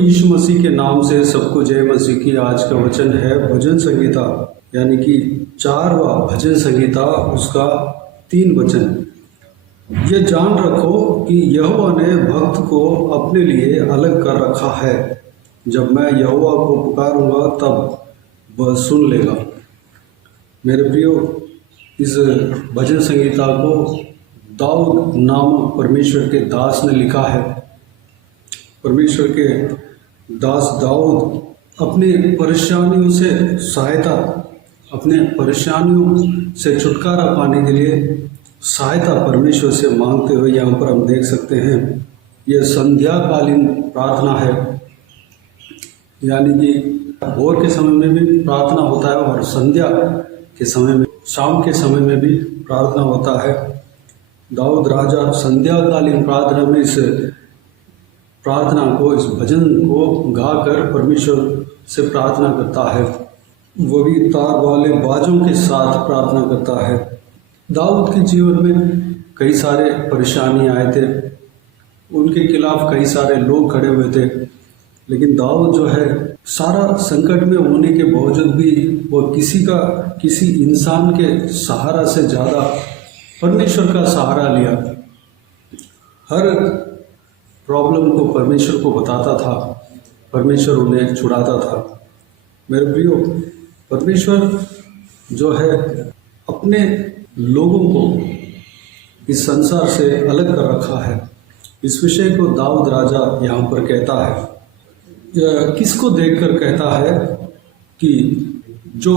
यीशु मसीह के नाम से सबको जय मसीह की। आज का वचन है भजन संहिता यानी कि 4वां भजन संहिता, उसका 3 वचन। ये जान रखो कि यहोवा ने भक्त को अपने लिए अलग कर रखा है। जब मैं यहोवा को पुकारूंगा तब वह सुन लेगा। मेरे प्रियो, इस भजन संहिता को दाऊद नामक परमेश्वर के दास ने लिखा है। परमेश्वर के दास दाऊद अपनी परेशानियों से सहायता, अपने परेशानियों से छुटकारा पाने के लिए सहायता परमेश्वर से मांगते हुए यहाँ पर हम देख सकते हैं। यह संध्याकालीन प्रार्थना है, यानी कि भोर के समय में भी प्रार्थना होता है और संध्या के समय में, शाम के समय में भी प्रार्थना होता है। दाऊद राजा संध्याकालीन प्रार्थना में इस प्रार्थना को, इस भजन को गाकर परमेश्वर से प्रार्थना करता है। वो भी तार वाले बाजों के साथ प्रार्थना करता है। दाऊद के जीवन में कई सारे परेशानी आए थे, उनके खिलाफ कई सारे लोग खड़े हुए थे, लेकिन दाऊद जो है सारा संकट में होने के बावजूद भी वो किसी इंसान के सहारा से ज़्यादा परमेश्वर का सहारा लिया। हर प्रॉब्लम को परमेश्वर को बताता था, परमेश्वर उन्हें छुड़ाता था। मेरे प्रियो, परमेश्वर जो है अपने लोगों को इस संसार से अलग कर रखा है। इस विषय को दाऊद राजा यहाँ पर कहता है। किसको देखकर कहता है कि जो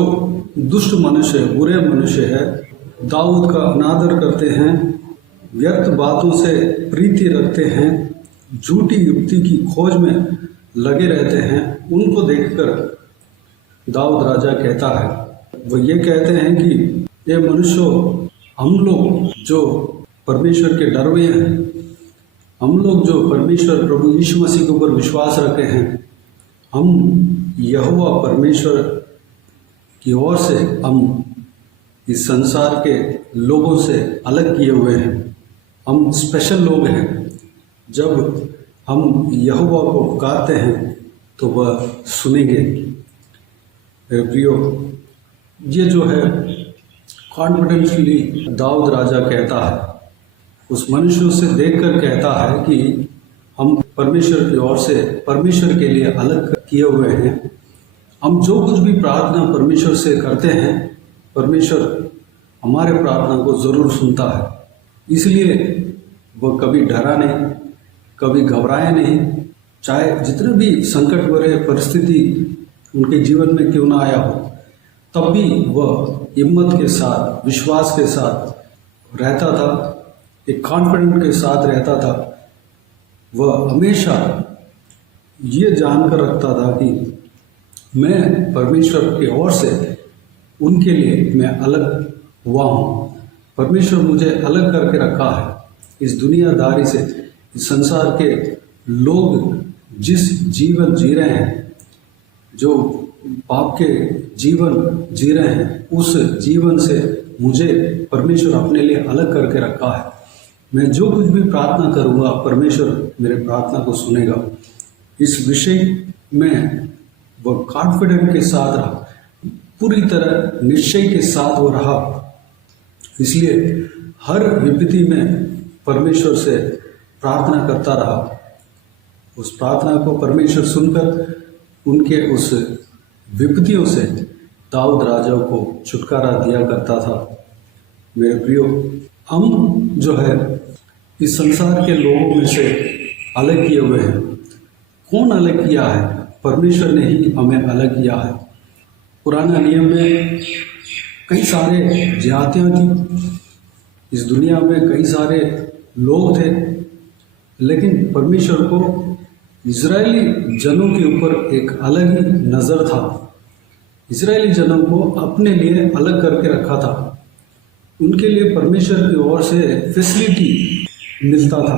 दुष्ट मनुष्य, बुरे मनुष्य है, दाऊद का अनादर करते हैं, व्यर्थ बातों से प्रीति रखते हैं, झूठी युक्ति की खोज में लगे रहते हैं, उनको देखकर दाऊद राजा कहता है। वो ये कहते हैं कि ये मनुष्यों, हम लोग जो परमेश्वर के डरवे हैं, हम लोग जो परमेश्वर प्रभु यीशु मसीह के ऊपर विश्वास रखते हैं, हम यहोवा परमेश्वर की ओर से हम इस संसार के लोगों से अलग किए हुए हैं। हम स्पेशल लोग हैं। जब हम यहोवा को पुकारते हैं तो वह सुनेंगे। मेरे प्रियो, ये जो है कॉन्फिडेंटली दाऊद राजा कहता है, उस मनुष्य से देखकर कहता है कि हम परमेश्वर की ओर से, परमेश्वर के लिए अलग किए हुए हैं। हम जो कुछ भी प्रार्थना परमेश्वर से करते हैं, परमेश्वर हमारे प्रार्थना को ज़रूर सुनता है। इसलिए वह कभी डरा नहीं, कभी घबराया नहीं। चाहे जितने भी संकट भरे परिस्थिति उनके जीवन में क्यों ना आया हो, तब भी वह हिम्मत के साथ, विश्वास के साथ रहता था, एक कॉन्फिडेंट के साथ रहता था। वह हमेशा ये जानकर रखता था कि मैं परमेश्वर की ओर से उनके लिए मैं अलग हुआ हूँ। परमेश्वर मुझे अलग करके रखा है इस दुनियादारी से। इस संसार के लोग जिस जीवन जी रहे हैं, जो पाप के जीवन जी रहे हैं, उस जीवन से मुझे परमेश्वर अपने लिए अलग करके रखा है। मैं जो कुछ भी प्रार्थना करूँगा, परमेश्वर मेरे प्रार्थना को सुनेगा। इस विषय में वह कॉन्फिडेंट के साथ रहा, पूरी तरह निश्चय के साथ वो रहा। इसलिए हर विपत्ति में परमेश्वर से प्रार्थना करता रहा। उस प्रार्थना को परमेश्वर सुनकर उनके उस विपत्तियों से दाऊद राजा को छुटकारा दिया करता था। मेरे प्रियो, हम जो है इस संसार के लोगों में से अलग किए हुए हैं। कौन अलग किया है? परमेश्वर ने ही हमें अलग किया है। पुराना नियम में कई सारे जातियाँ थी, इस दुनिया में कई सारे लोग थे, लेकिन परमेश्वर को इजरायली जनों के ऊपर एक अलग ही नज़र था। इजरायली जनों को अपने लिए अलग करके रखा था। उनके लिए परमेश्वर की ओर से फैसिलिटी मिलता था।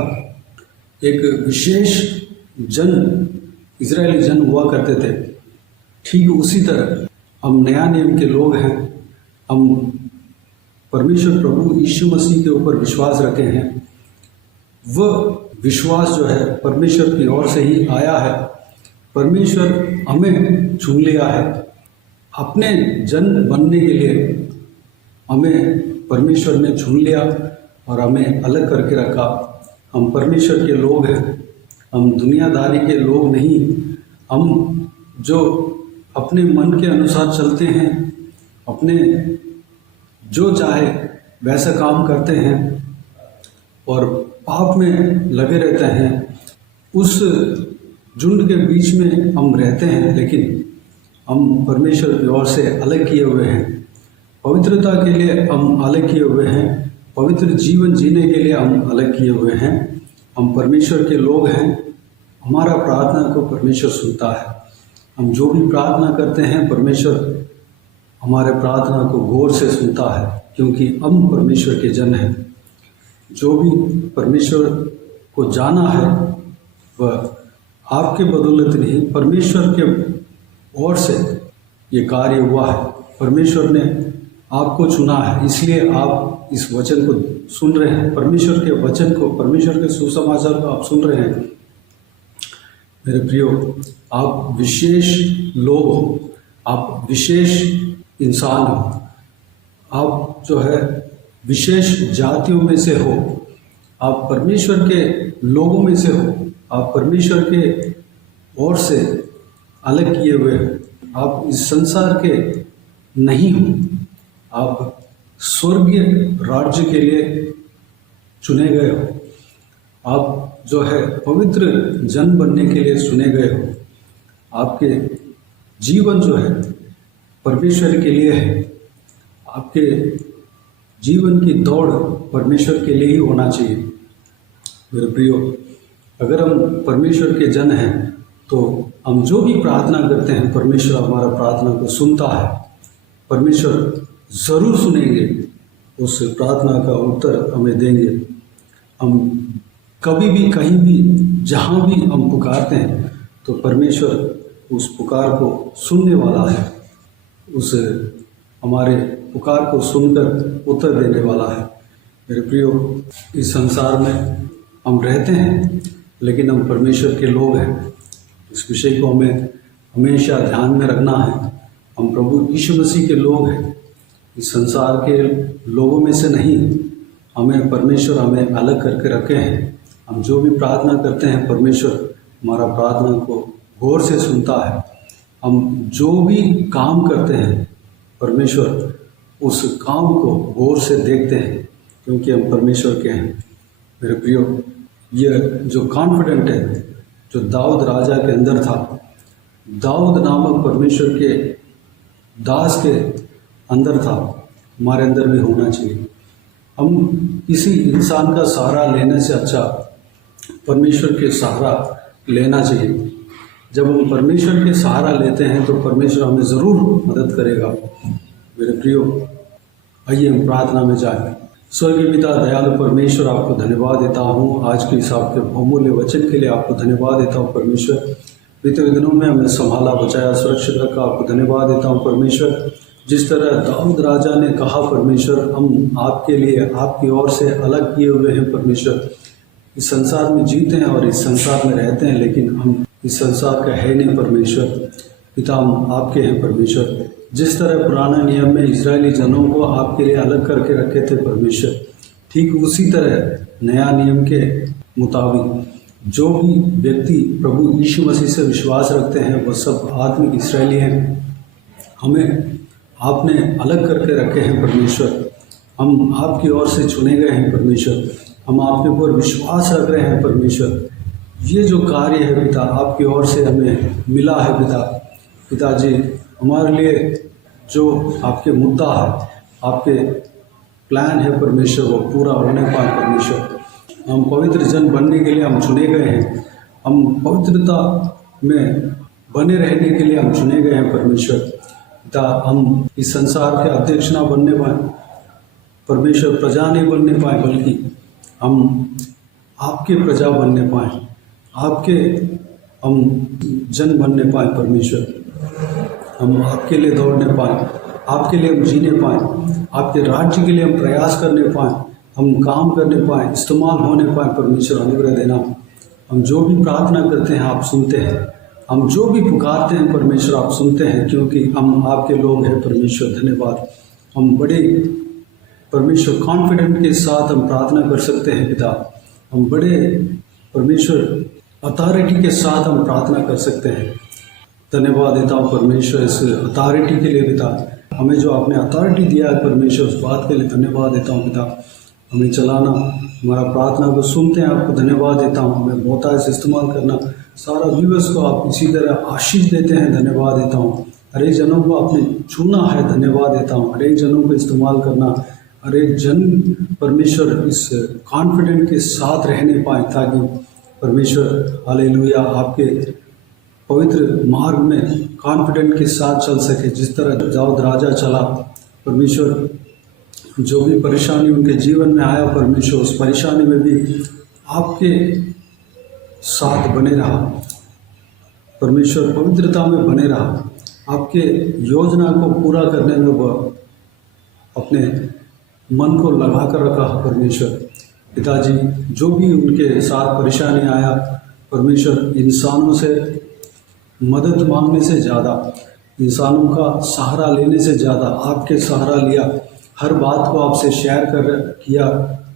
एक विशेष जन, इजरायली जन हुआ करते थे। ठीक उसी तरह हम नया नियम के लोग हैं। हम परमेश्वर प्रभु यीशु मसीह के ऊपर विश्वास रखे हैं। वह विश्वास जो है परमेश्वर की ओर से ही आया है। परमेश्वर हमें चुन लिया है। अपने जन बनने के लिए हमें परमेश्वर ने चुन लिया और हमें अलग करके रखा। हम परमेश्वर के लोग हैं, हम दुनियादारी के लोग नहीं। हम जो अपने मन के अनुसार चलते हैं, अपने जो चाहे वैसा काम करते हैं और पाप में लगे रहते हैं, उस झुंड के बीच में हम रहते हैं, लेकिन हम परमेश्वर की ओर से अलग किए हुए हैं। पवित्रता के लिए हम अलग किए हुए हैं, पवित्र जीवन जीने के लिए हम अलग किए हुए हैं। हम परमेश्वर के लोग हैं। हमारा प्रार्थना को परमेश्वर सुनता है। हम जो भी प्रार्थना करते हैं, परमेश्वर हमारे प्रार्थना को गौर से सुनता है, क्योंकि हम परमेश्वर के जन हैं। जो भी परमेश्वर को जाना है वह आपके बदौलत नहीं, परमेश्वर के ओर से ये कार्य हुआ है। परमेश्वर ने आपको चुना है, इसलिए आप इस वचन को सुन रहे हैं। परमेश्वर के वचन को, परमेश्वर के सुसमाचार को आप सुन रहे हैं। मेरे प्रियो, आप विशेष लोग हो, आप विशेष इंसान हो, आप जो है विशेष जातियों में से हो, आप परमेश्वर के लोगों में से हो, आप परमेश्वर के ओर से अलग किए हुए हो। आप इस संसार के नहीं हो, आप स्वर्गीय राज्य के लिए चुने गए हो। आप जो है पवित्र जन बनने के लिए चुने गए हो। आपके जीवन जो है परमेश्वर के लिए है। आपके जीवन की दौड़ परमेश्वर के लिए ही होना चाहिए। मेरे प्रियो, अगर हम परमेश्वर के जन हैं तो हम जो भी प्रार्थना करते हैं, परमेश्वर हमारा प्रार्थना को सुनता है। परमेश्वर ज़रूर सुनेंगे, उस प्रार्थना का उत्तर हमें देंगे। हम कभी भी, कहीं भी, जहाँ भी हम पुकारते हैं तो परमेश्वर उस पुकार को सुनने वाला है। उस हमारे पुकार को सुनकर उत्तर देने वाला है। मेरे प्रियो, इस संसार में हम रहते हैं, लेकिन हम परमेश्वर के लोग हैं। इस विषय को हमें हमेशा ध्यान में रखना है। हम प्रभु यीशु मसीह के लोग हैं, इस संसार के लोगों में से नहीं। हमें परमेश्वर हमें अलग करके रखे हैं। हम जो भी प्रार्थना करते हैं, परमेश्वर हमारा प्रार्थना को गौर से सुनता है। हम जो भी काम करते हैं, परमेश्वर उस काम को गौर से देखते हैं, क्योंकि हम परमेश्वर के हैं। मेरे प्रियो, यह जो कॉन्फिडेंट है जो दाऊद राजा के अंदर था, दाऊद नामक परमेश्वर के दास के अंदर था, हमारे अंदर भी होना चाहिए। हम किसी इंसान का सहारा लेने से अच्छा परमेश्वर के सहारा लेना चाहिए। जब हम परमेश्वर के सहारा लेते हैं तो परमेश्वर हमें ज़रूर मदद करेगा। मेरे प्रियो, आइए हम प्रार्थना में जाएं। स्वर्गीय पिता, दयालु परमेश्वर, आपको धन्यवाद देता हूँ आज के हिसाब के बहुमूल्य वचन के लिए। आपको धन्यवाद देता हूँ परमेश्वर, बीते हुए दिनों में हमें संभाला, बचाया, सुरक्षित रखा। आपको धन्यवाद देता हूँ परमेश्वर, जिस तरह दाऊद राजा ने कहा, परमेश्वर हम आपके लिए, आपकी ओर से अलग किए हुए हैं। परमेश्वर, इस संसार में जीते हैं और इस संसार में रहते हैं, लेकिन हम इस संसार का है नहीं। परमेश्वर पिता, हम आपके हैं। परमेश्वर, जिस तरह पुराने नियम में इजरायली जनों को आपके लिए अलग करके रखे थे परमेश्वर, ठीक उसी तरह नया नियम के मुताबिक जो भी व्यक्ति प्रभु यीशु मसीह से विश्वास रखते हैं, वह सब आत्मिक इस्राएली हैं। हमें आपने अलग करके रखे हैं परमेश्वर। हम आपकी ओर से चुने गए हैं परमेश्वर। हम आपके ऊपर विश्वास रख रहे हैं परमेश्वर। ये जो कार्य है पिता, आपकी ओर से हमें मिला है पिताजी। हमारे लिए जो आपके मुद्दा है, आपके प्लान है परमेश्वर, वो पूरा होने पाए परमेश्वर। हम पवित्र जन बनने के लिए हम चुने गए हैं। हम पवित्रता में बने रहने के लिए हम चुने गए हैं परमेश्वर पिता। हम इस संसार के अध्यक्ष ना बनने पाए परमेश्वर, प्रजा नहीं बनने पाए, बल्कि हम आपके प्रजा बनने पाए, आपके हम जन बनने पाए परमेश्वर। हम आपके लिए दौड़ने पाए, आपके लिए हम जीने पाए, आपके राज्य के लिए हम प्रयास करने पाए, हम काम करने पाए, इस्तेमाल होने पाए परमेश्वर। अनुग्रह देना। हम जो भी प्रार्थना करते हैं आप सुनते हैं। हम जो भी पुकारते हैं परमेश्वर आप सुनते हैं, क्योंकि हम आपके लोग हैं परमेश्वर। धन्यवाद। हम बड़े परमेश्वर कॉन्फिडेंट के साथ हम प्रार्थना कर सकते हैं पिता। हम बड़े परमेश्वर अथॉरिटी के साथ हम प्रार्थना कर सकते हैं। धन्यवाद देता हूँ परमेश्वर इस अथॉरिटी के लिए पिता। हमें जो आपने अथॉरिटी दिया है परमेश्वर, उस बात के लिए धन्यवाद देता हूँ पिता। हमें चलाना, हमारा प्रार्थना को सुनते हैं, आपको धन्यवाद देता हूँ। हमें बहुतायत से इस्तेमाल करना, सारा व्यूअर्स को आप इसी तरह आशीष देते हैं, धन्यवाद देता हूँ। हर एक जनों को आपने चुना है, धन्यवाद देता हूँ। हर एक जनों को इस्तेमाल करना, हर एक जन परमेश्वर इस कॉन्फिडेंट के साथ रहने पाए, ताकि परमेश्वर हालेलुया आपके पवित्र मार्ग में कॉन्फिडेंट के साथ चल सके। जिस तरह दाऊद राजा चला, परमेश्वर जो भी परेशानी उनके जीवन में आया परमेश्वर, उस परेशानी में भी आपके साथ बने रहा परमेश्वर, पवित्रता में बने रहा, आपके योजना को पूरा करने में वह अपने मन को लगा कर रखा परमेश्वर। पिताजी, जो भी उनके साथ परेशानी आया परमेश्वर, इंसानों से मदद मांगने से ज़्यादा, इंसानों का सहारा लेने से ज़्यादा आपके सहारा लिया। हर बात को आपसे शेयर किया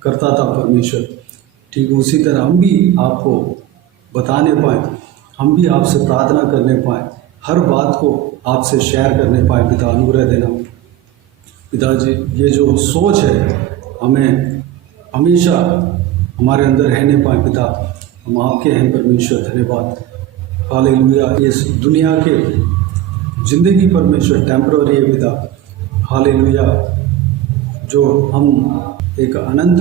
करता था परमेश्वर। ठीक उसी तरह हम भी आपको बताने पाएँ, हम भी आपसे प्रार्थना करने पाएँ, हर बात को आपसे शेयर करने पाएँ। पिता अनुग्रह देना पिताजी। ये जो सोच है हमें हमेशा हमारे अंदर रहने पाए पिता। हम आपके हैं परमेश्वर, धन्यवाद। हालेलुया। इस दुनिया के ज़िंदगी परमेश्वर टेम्पररी है पिता। हालेलुया। जो हम एक अनंत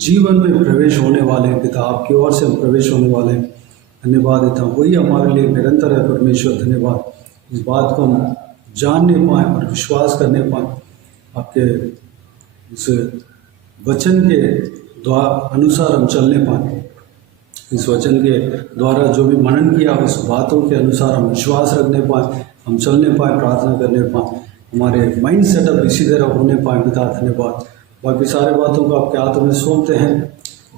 जीवन में प्रवेश होने वाले हैं पिता, आपकी ओर से हम प्रवेश होने वाले हैं, धन्यवाद देता हूँ। वही हमारे लिए निरंतर है परमेश्वर, धन्यवाद। इस बात को हम जानने पाएँ और विश्वास करने पाएँ, आपके इस वचन के अनुसार हम चलने पाएँ। इस वचन के द्वारा जो भी मनन किया उस बातों के अनुसार हम विश्वास रखने पाएँ, हम चलने पाएँ, प्रार्थना करने पाएँ, हमारे माइंड सेटअप इसी तरह होने पाए पिता, धन्यवाद। बाकी सारे बातों को आपके हाथों में सौंपते हैं।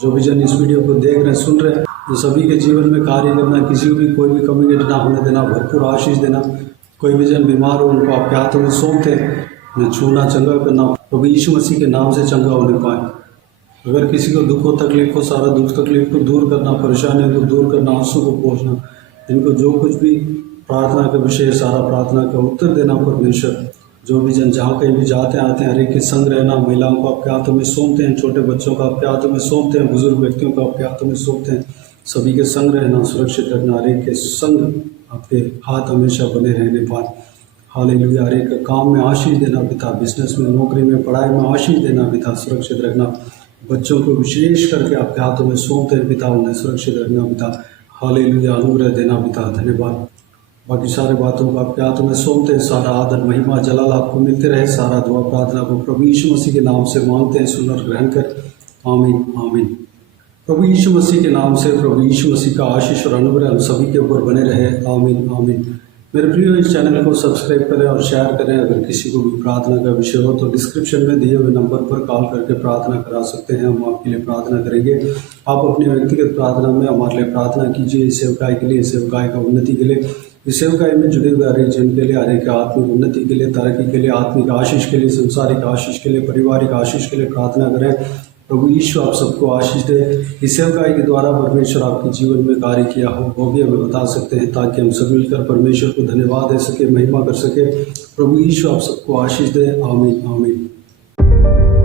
जो भी जन इस वीडियो को देख रहे हैं, सुन रहे हैं, जो सभी के जीवन में कार्य करना, किसी को भी कोई भी कमी ना होने देना, भरपूर आशीष देना। कोई भी जन बीमार हो उनको आपके हाथों में सौंपते हैं, उन्हें छूना, चंगा करना, प्रभु यीशु मसीह के नाम से चंगा होने पाए। अगर किसी को दुख हो, तकलीफ हो, सारा दुख तकलीफ को दूर करना, परेशानियों को दूर करना, आंसू को पोंछना, इनको जो कुछ भी प्रार्थना का विषय, सारा प्रार्थना का उत्तर देना परमेश्वर। जो भी जन जहाँ कहीं भी जाते आते हैं, हर एक के संग रहना, महिलाओं को आपके हाथों में सौंपते हैं, छोटे बच्चों को आपके हाथों में सौंपते हैं, बुजुर्ग व्यक्तियों को आपके हाथों में सौंपते हैं, सभी के संग रहना, सुरक्षित रखना, हर एक के संग आपके हाथ हमेशा बने रहने पाए। हालेलुया। हर एक काम में आशीष देना पिता, बिजनेस में, नौकरी में, पढ़ाई में आशीष देना पिता, सुरक्षित रखना। बच्चों को विशेष करके आपके हाथों में सौंपते हैं पिता, उन्हें सुरक्षित रखना पिता। हालेलुया। अनुग्रह देना पिता, धन्यवाद। बाकी सारे बातों को आपके हाथों में सौंपते हैं। सारा आदर, महिमा, जलाल आपको मिलते रहे। सारा दुआ प्रार्थना को प्रभु यीशु मसीह के नाम से मांगते हैं, सुन और ग्रहण कर। आमीन, आमीन। प्रभु यीशु मसीह के नाम से प्रभु यीशु मसीह का आशीष और अनुग्रह हम सभी के ऊपर बने रहे। आमीन, आमीन। मेरे प्रियो, इस चैनल को सब्सक्राइब करें और शेयर करें। अगर किसी को भी प्रार्थना का विषय हो तो डिस्क्रिप्शन में दिए हुए नंबर पर कॉल करके प्रार्थना करा सकते हैं, हम आपके लिए प्रार्थना करेंगे। आप अपनी व्यक्तिगत प्रार्थना में हमारे लिए प्रार्थना कीजिए, इस सेवकाई के लिए, इस सेवकाई का उन्नति के लिए, इस सेवकाई में जुड़े हुए हर एक जन के लिए, हर एक आत्मिक उन्नति के लिए, तरक्की के लिए, आत्मिक आशीष के लिए, संसारिक आशीष के लिए, पारिवारिक आशीष के लिए प्रार्थना करें। प्रभु यीशु आप सबको आशीष दे। इस सेवकाई के द्वारा परमेश्वर आपके जीवन में कार्य किया हो वो भी हमें बता सकते हैं, ताकि हम सब मिलकर परमेश्वर को धन्यवाद दे सके, महिमा कर सके। प्रभु यीशु आप सबको आशीष दे। आमीन, आमीन।